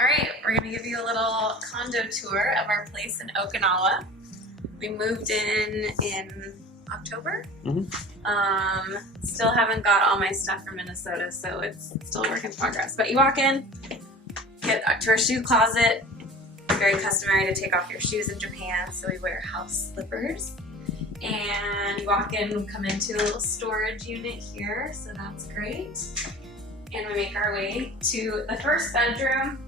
All right, we're gonna give you a little condo tour of our place in Okinawa. We moved in October. Still haven't got all my stuff from Minnesota, so it's still a work in progress. But you walk in, get to our shoe closet. Very customary to take off your shoes in Japan, so we wear house slippers. And you walk in and come into a little storage unit here, so that's great. And we make our way to the first bedroom.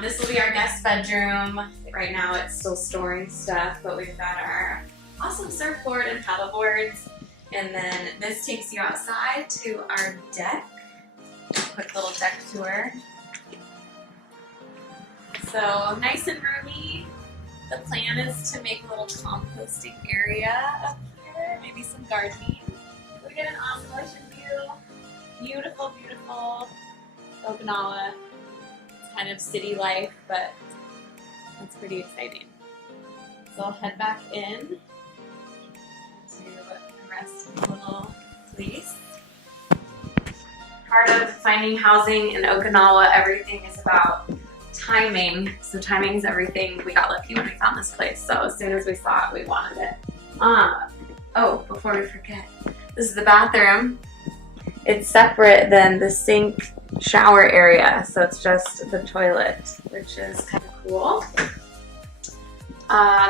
This will be our guest bedroom. Right now it's still storing stuff, but we've got our awesome surfboard and paddle boards. And then this takes you outside to our deck. Quick little deck tour. So nice and roomy. The plan is to make a little composting area up here, maybe some gardening. We get an awesome ocean view. Beautiful, beautiful Okinawa. It's kind of city life, but it's pretty exciting. So I'll head back in to the rest of the little place. Part of finding housing in Okinawa, everything is about timing. So timing is everything. We got lucky when we found this place. So as soon as we saw it, we wanted it. Oh, before we forget, this is the bathroom. It's separate than the sink shower area. So it's just the toilet, which is kind of cool.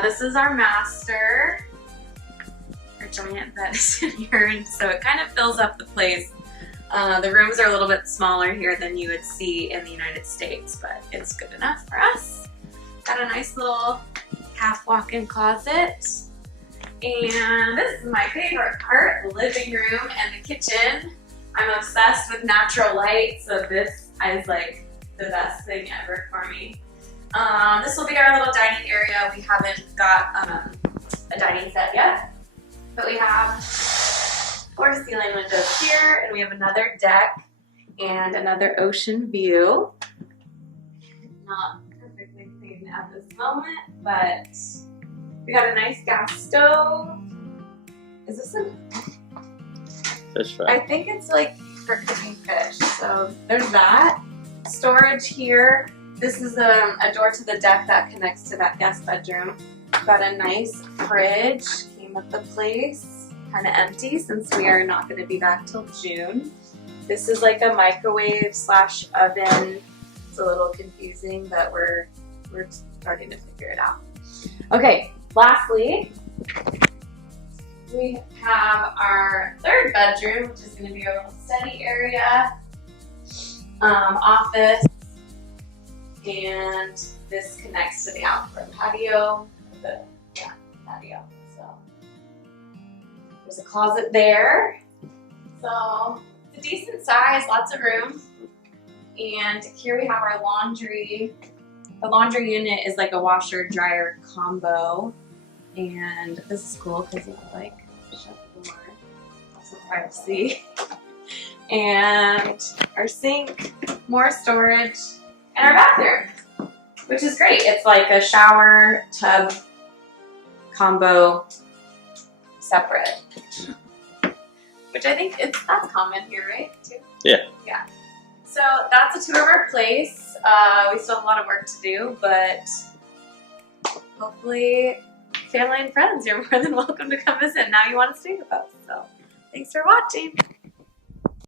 This is our master. Our giant bed is in here, and so it kind of fills up the place. The rooms are a little bit smaller here than you would see in the United States, but it's good enough for us. Got a nice little half walk-in closet. And this is my favorite part, the living room and the kitchen. I'm obsessed with natural light, so this is like the best thing ever for me. This will be our little dining area. We haven't got a dining set yet, but we have 4 ceiling windows here, and we have another deck and another ocean view. Not perfectly clean at this moment, but we got a nice gas stove. Is this a fish fry? I think it's like for cooking fish. So there's that. Storage here. This is a door to the deck that connects to that guest bedroom. Got a nice fridge. Came with the place. Kind of empty since we are not going to be back till June. This is like a microwave / oven. It's a little confusing, but we're starting to figure it out. Okay, lastly, we have our third bedroom, which is going to be our little study area, office, and this connects to the outdoor patio. Patio. So there's a closet there. So it's a decent size, lots of room. And here we have our laundry. The laundry unit is like a washer dryer combo. And this is cool because you can like shut the door. Also privacy. And our sink, more storage, and our bathroom, which is great. It's like a shower tub combo separate. Which I think that's common here, right? Too? Yeah. Yeah. So that's a tour of our place. We still have a lot of work to do, but hopefully family and friends, you're more than welcome to come visit. Now you want to stay with us. So thanks for watching.